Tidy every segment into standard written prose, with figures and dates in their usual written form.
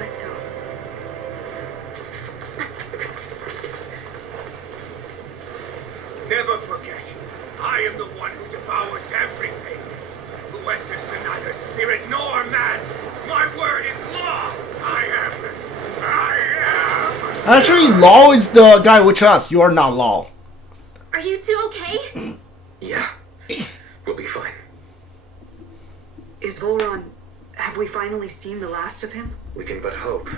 Let's go. Never forget, I am the one who devours everything. Who answers to neither spirit nor man. My word is law. I am. Actually, Law is the guy with us. You are not Law. Are you two okay? Yeah, we'll be fine. Is Volron... Have we finally seen the last of him? We can but hope.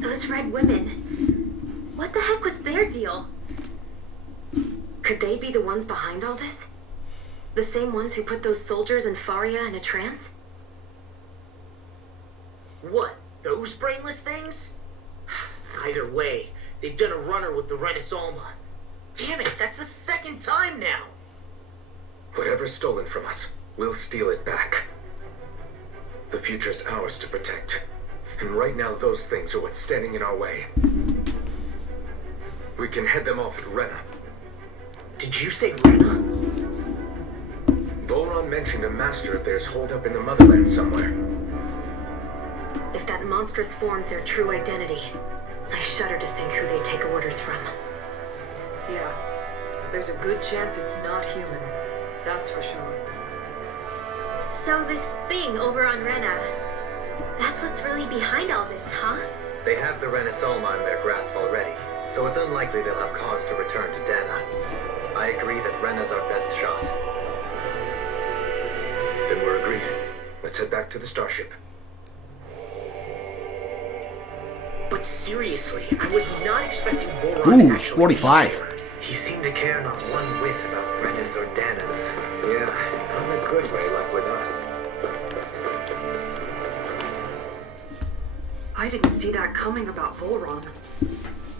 Those red women. What the heck was their deal? Could they be the ones behind all this? The same ones who put those soldiers in Faria in a trance? What? Those brainless things? Either way, they've done a runner with the Renans. Damn it, that's the second time now! Whatever's stolen from us, we'll steal it back. The future's ours to protect. And right now those things are what's standing in our way. We can head them off at Rena. Did you say Rena? Volron mentioned a master of theirs holed up in the motherland somewhere. If that monstrous form's their true identity, I shudder to think who they take orders from. Yeah. There's a good chance it's not human. That's for sure. So this thing over on Rena, that's what's really behind all this, huh? They have the Renans in their grasp already, so it's unlikely they'll have cause to return to Dahna. I agree that Rena's our best shot. Then we're agreed. Let's head back to the starship. But seriously, I was not expecting Volron to actually 45. be here. He seemed to care not one whit about Renans or Dahnans. Yeah, not in a good way like with us. I didn't see that coming about Volron.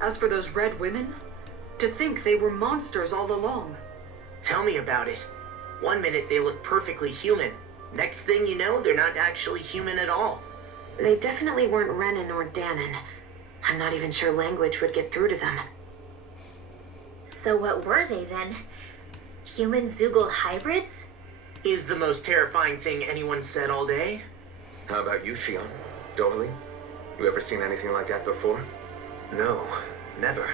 As for those red women, to think they were monsters all along. Tell me about it. One minute they look perfectly human. Next thing you know, they're not actually human at all. They definitely weren't Renan or Dahnan. I'm not even sure language would get through to them. So what were they then? Human Zoogle hybrids? Is the most terrifying thing anyone said all day? How about you, Shion? Dohalie? You ever seen anything like that before? No, never.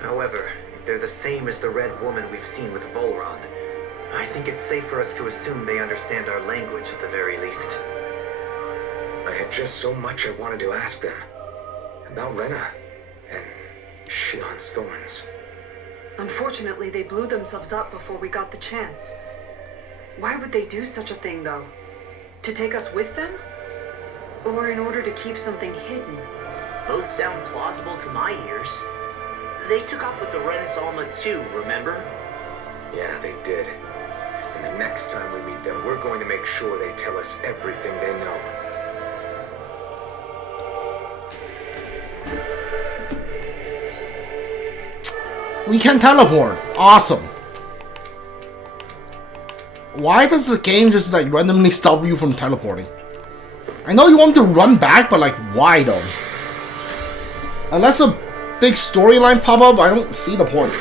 However, if they're the same as the red woman we've seen with Volron, I think it's safe for us to assume they understand our language at the very least. I had just so much I wanted to ask them. About Rena and Shion's thorns. Unfortunately, they blew themselves up before we got the chance. Why would they do such a thing, though? To take us with them? Or in order to keep something hidden? Both sound plausible to my ears. They took off with the Renans too, remember? Yeah, they did. And the next time we meet them, we're going to make sure they tell us everything they know. We can teleport. Awesome. Why does the game just like randomly stop you from teleporting? I know you want to run back, but like why though? Unless a big storyline pop up, I don't see the point.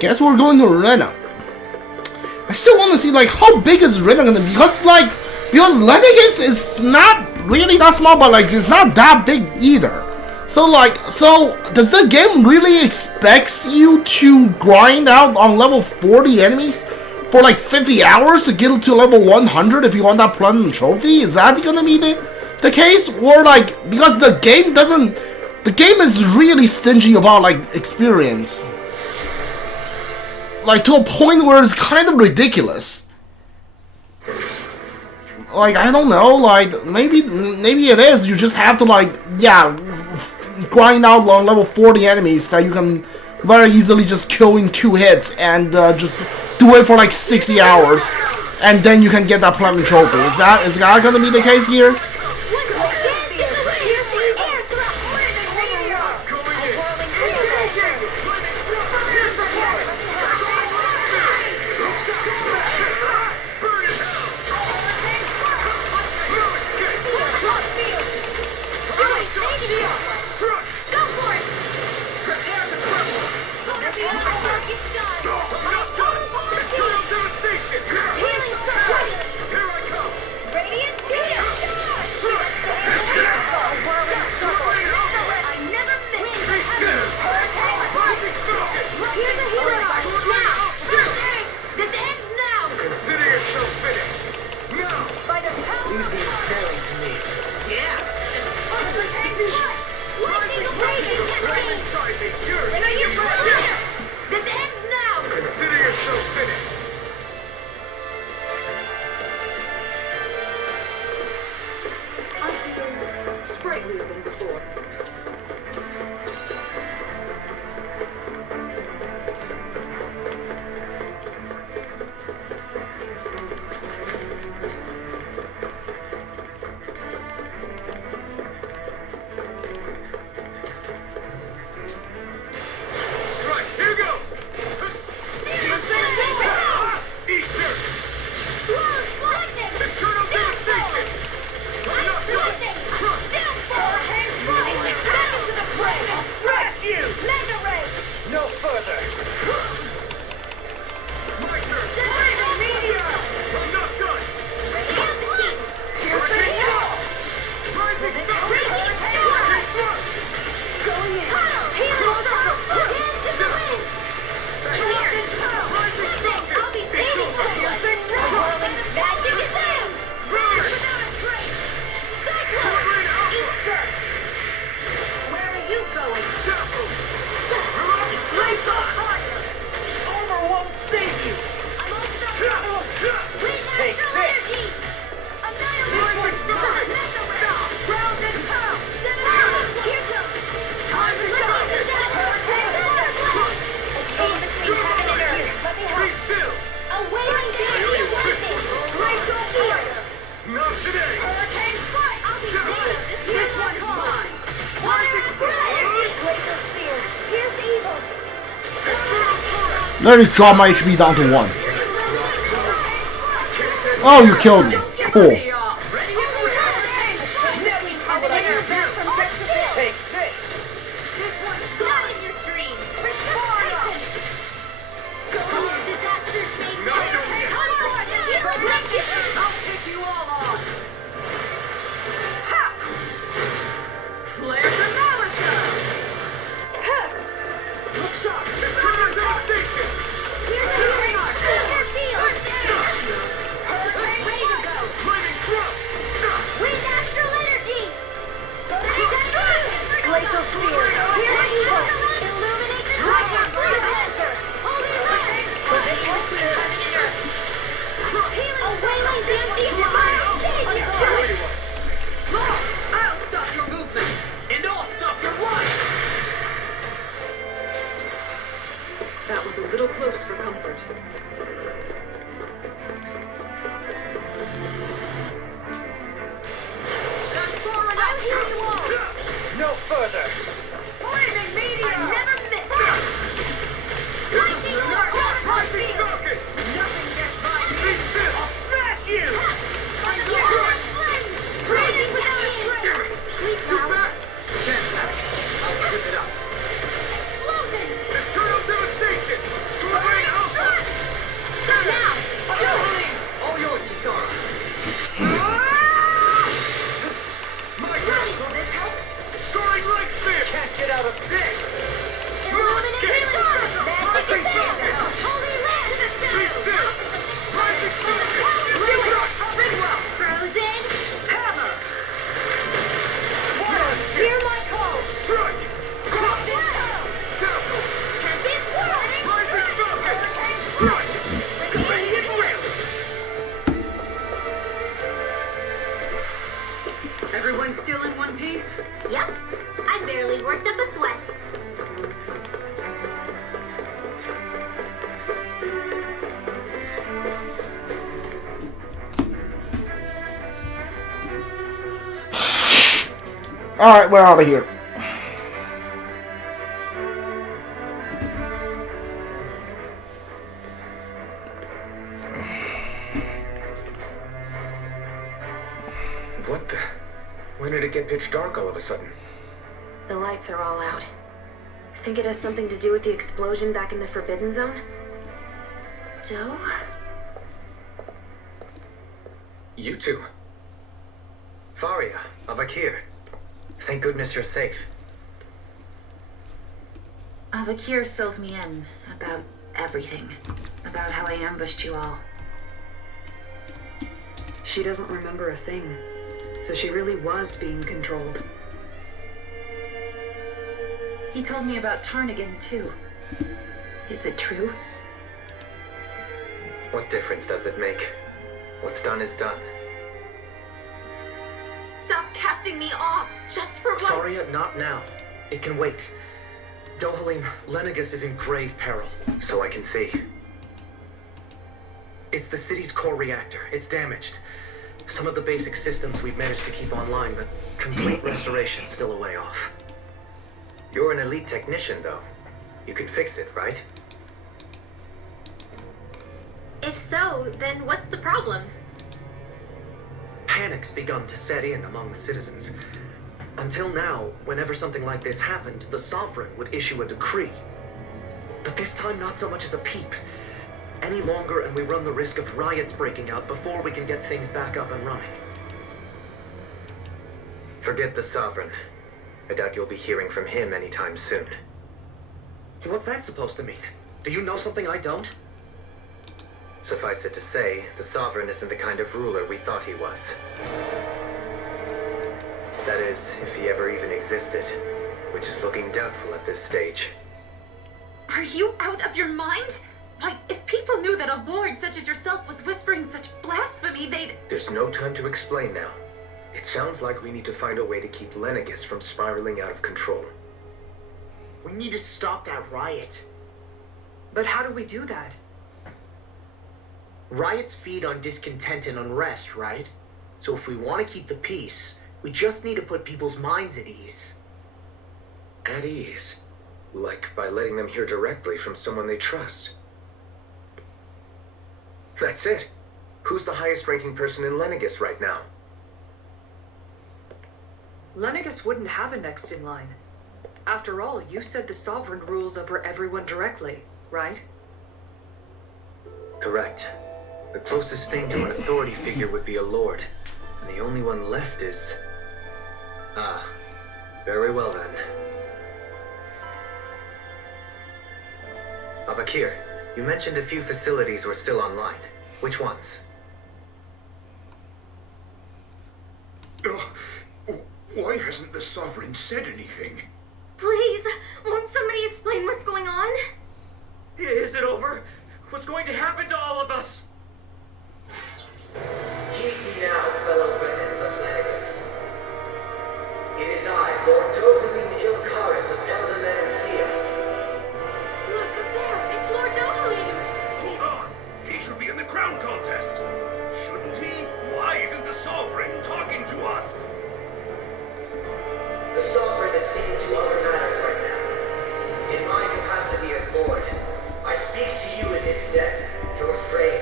Guess we're going to Rena. I still want to see like how big is Rena gonna be, because Lenegis is not really that small, but like it's not that big either. So does the game really expects you to grind out on level 40 enemies for like 50 hours to get to level 100 if you want that platinum trophy? Is that gonna be the case? Or like, because the game is really stingy about like experience. Like to a point where it's kind of ridiculous. like, I don't know, like, maybe it is. You just have to, like, yeah, grind out on level 40 enemies that you can very easily just kill in 2 hits and just do it for like 60 hours, and then you can get that platinum trophy. Is that gonna be the case here? Sprightlier than before. Let me drop my HP down to 1. Oh, you killed me. Cool. Everyone still in one piece? Yep. I barely worked up a sweat. Alright, we're out of here. What the? When did it get pitch dark all of a sudden? The lights are all out. Think it has something to do with the explosion back in the Forbidden Zone? Joe? You two. Faria, Avakir. Thank goodness you're safe. Avakir filled me in about everything. About how I ambushed you all. She doesn't remember a thing. So she really was being controlled. He told me about Tarnigan, too. Is it true? What difference does it make? What's done is done. Stop casting me off, just for once! Faria, not now. It can wait. Dohalim, Lenegis is in grave peril. So I can see. It's the city's core reactor. It's damaged. Some of the basic systems we've managed to keep online, but complete restoration's still a way off. You're an elite technician, though. You can fix it, right? If so, then what's the problem? Panic's begun to set in among the citizens. Until now, whenever something like this happened, the Sovereign would issue a decree. But this time, not so much as a peep. Any longer, and we run the risk of riots breaking out before we can get things back up and running. Forget the Sovereign. I doubt you'll be hearing from him anytime soon. What's that supposed to mean? Do you know something I don't? Suffice it to say, the Sovereign isn't the kind of ruler we thought he was. That is, if he ever even existed, which is looking doubtful at this stage. Are you out of your mind? Why, if people knew that a lord such as yourself was whispering such blasphemy, they'd... There's no time to explain now. It sounds like we need to find a way to keep Lenegis from spiraling out of control. We need to stop that riot. But how do we do that? Riots feed on discontent and unrest, right? So if we want to keep the peace, we just need to put people's minds at ease. At ease? Like by letting them hear directly from someone they trust. That's it. Who's the highest ranking person in Lenegis right now? Lenegis wouldn't have a next in line. After all, you said the Sovereign rules over everyone directly, right? Correct. The closest thing to an authority figure would be a lord. And the only one left is... Ah, very well then. Avakir, you mentioned a few facilities were still online. Which ones? Why hasn't the Sovereign said anything? Please, won't somebody explain what's going on? Is it over? What's going to happen to all of us? Heed me now, fellow Renans of Lenegis. It is I, Lord Dohalim Ilkaris of Elderman and Sia. Look up there, it's Lord Dohalim! Hold on! He should be in the crown contest! Shouldn't he? Why isn't the Sovereign talking to us? The Sovereign is seeing to other matters right now. In my capacity as Lord, I speak to you in his stead. You're afraid.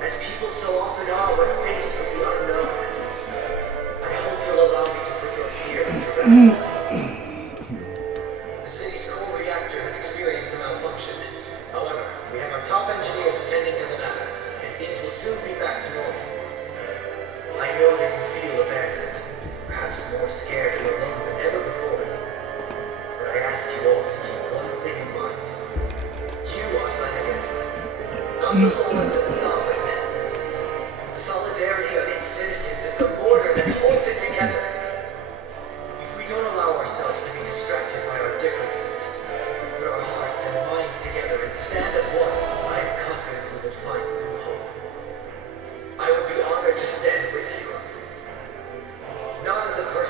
As people so often are when faced with the unknown. I hope you'll allow me to put your fears to rest. The city's core reactor has experienced a malfunction. However, we have our top engineers attending to the matter, and things will soon be back to normal. I know that you feel abandoned, perhaps more scared and alone than ever before. But I ask you all to keep one thing in mind. You are Lenegis, not the lords and sovereign. The solidarity of its citizens is the mortar that holds it together. If we don't allow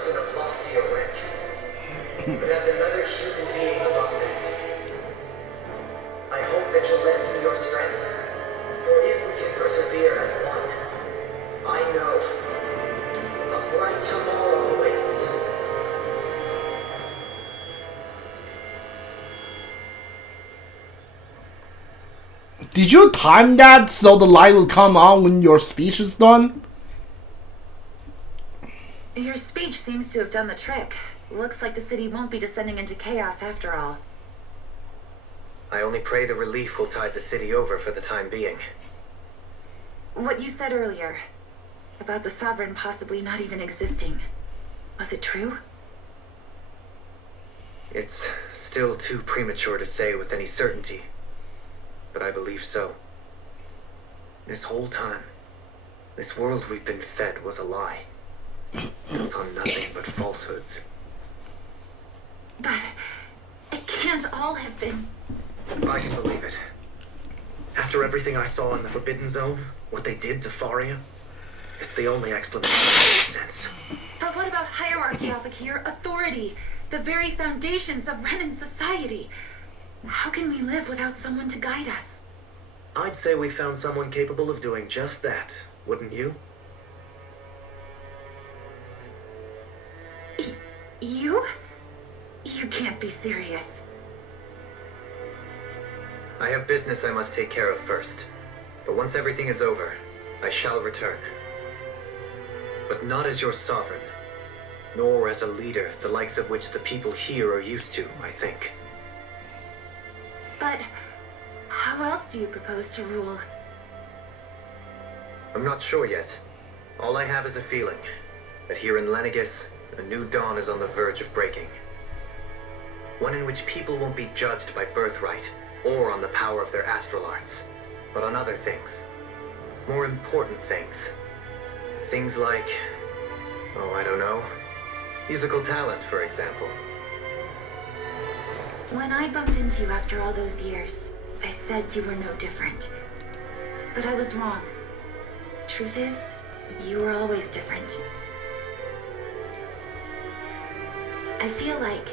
person of loftier rank, but as another human being among them. I hope that you'll lend me your strength, for if we can persevere as one, I know a bright tomorrow awaits. Did you time that so the light will come on when your speech is done? Your speech seems to have done the trick. Looks like the city won't be descending into chaos after all. I only pray the relief will tide the city over for the time being. What you said earlier, about the Sovereign possibly not even existing, was it true? It's still too premature to say with any certainty, but I believe so. This whole time, this world we've been fed was a lie, built on nothing but falsehoods. But it can't all have been... I can believe it. After everything I saw in the Forbidden Zone, what they did to Faria, it's the only explanation that makes sense. But what about hierarchy, Alvakir? Authority? The very foundations of Renan society? How can we live without someone to guide us? I'd say we found someone capable of doing just that, wouldn't you? You? You can't be serious. I have business I must take care of first. But once everything is over, I shall return. But not as your sovereign, nor as a leader, the likes of which the people here are used to, I think. But how else do you propose to rule? I'm not sure yet. All I have is a feeling that here in Lenegis, a new dawn is on the verge of breaking. One in which people won't be judged by birthright or on the power of their astral arts, but on other things. More important things. Things like, oh, I don't know, musical talent, for example. When I bumped into you after all those years, I said you were no different. But I was wrong. Truth is, you were always different. I feel like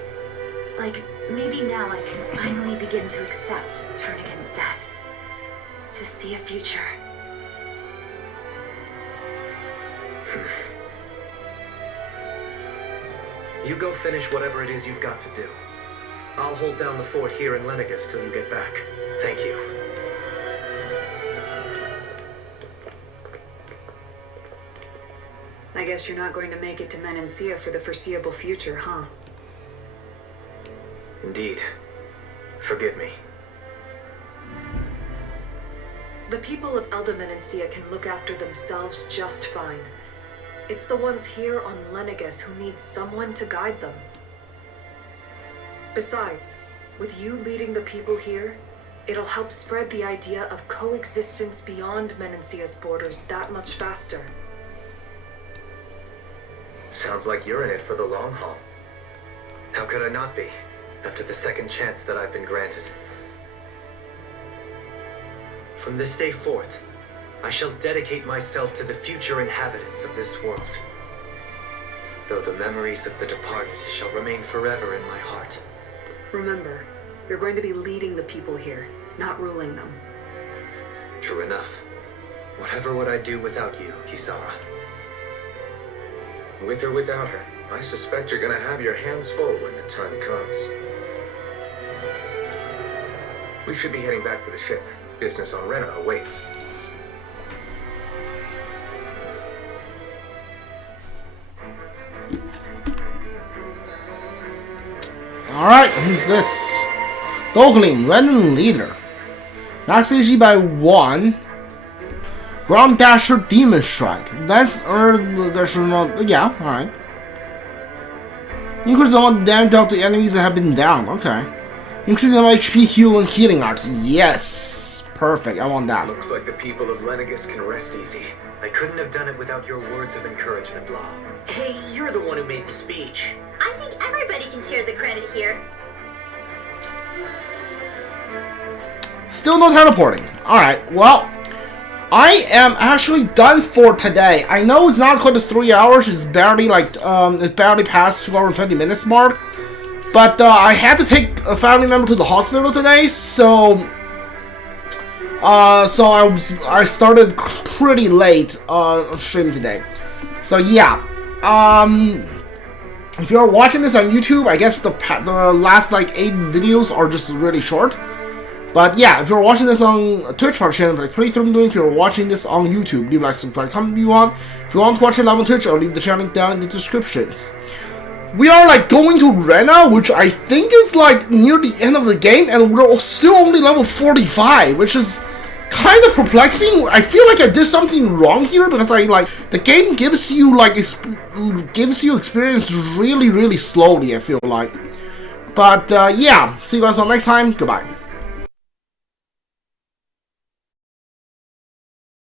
maybe now I can finally begin to accept turn against death. To see a future. You go finish whatever it is you've got to do. I'll hold down the fort here in Lenegis till you get back. Thank you. I guess you're not going to make it to Menancia for the foreseeable future, huh? Indeed. Forgive me. The people of Elda Menancia can look after themselves just fine. It's the ones here on Lenegis who need someone to guide them. Besides, with you leading the people here, it'll help spread the idea of coexistence beyond Menancia's borders that much faster. Sounds like you're in it for the long haul. How could I not be, after the second chance that I've been granted? From this day forth, I shall dedicate myself to the future inhabitants of this world. Though the memories of the departed shall remain forever in my heart. Remember, you're going to be leading the people here, not ruling them. True enough. Whatever would I do without you, Kisara? With or without her, I suspect you're gonna have your hands full when the time comes. We should be heading back to the ship. Business on Rena awaits. Alright, who's this? Dogling, Renan leader. Max AG by 1. Ground Dasher Demon Strike. That's yeah, alright. Increase the amount of damage dealt to enemies that have been down. Okay. Increase the amount of HP, heal, and healing arts. Yes! Perfect, I want that. Looks like the people of Lenegis can rest easy. I couldn't have done it without your words of encouragement, Law. Hey, you're the one who made the speech. I think everybody can share the credit here. Still no teleporting. Alright, well. I am actually done for today. I know it's not quite the 3 hours. It's barely like it barely passed 2 hours and 20 minutes mark. But I had to take a family member to the hospital today, so I started pretty late on stream today. So yeah, if you're watching this on YouTube, I guess the last like 8 videos are just really short. But yeah, if you're watching this on Twitch for channel, like please don't do it. If you're watching this on YouTube, leave like, subscribe, comment if you want. If you want to watch it live on Twitch, I'll leave the channel down in the descriptions. We are like going to Rena, which I think is like near the end of the game, and we're still only level 45, which is kind of perplexing. I feel like I did something wrong here because the game gives you like experience really slowly. I feel like, but yeah, see you guys all next time. Goodbye.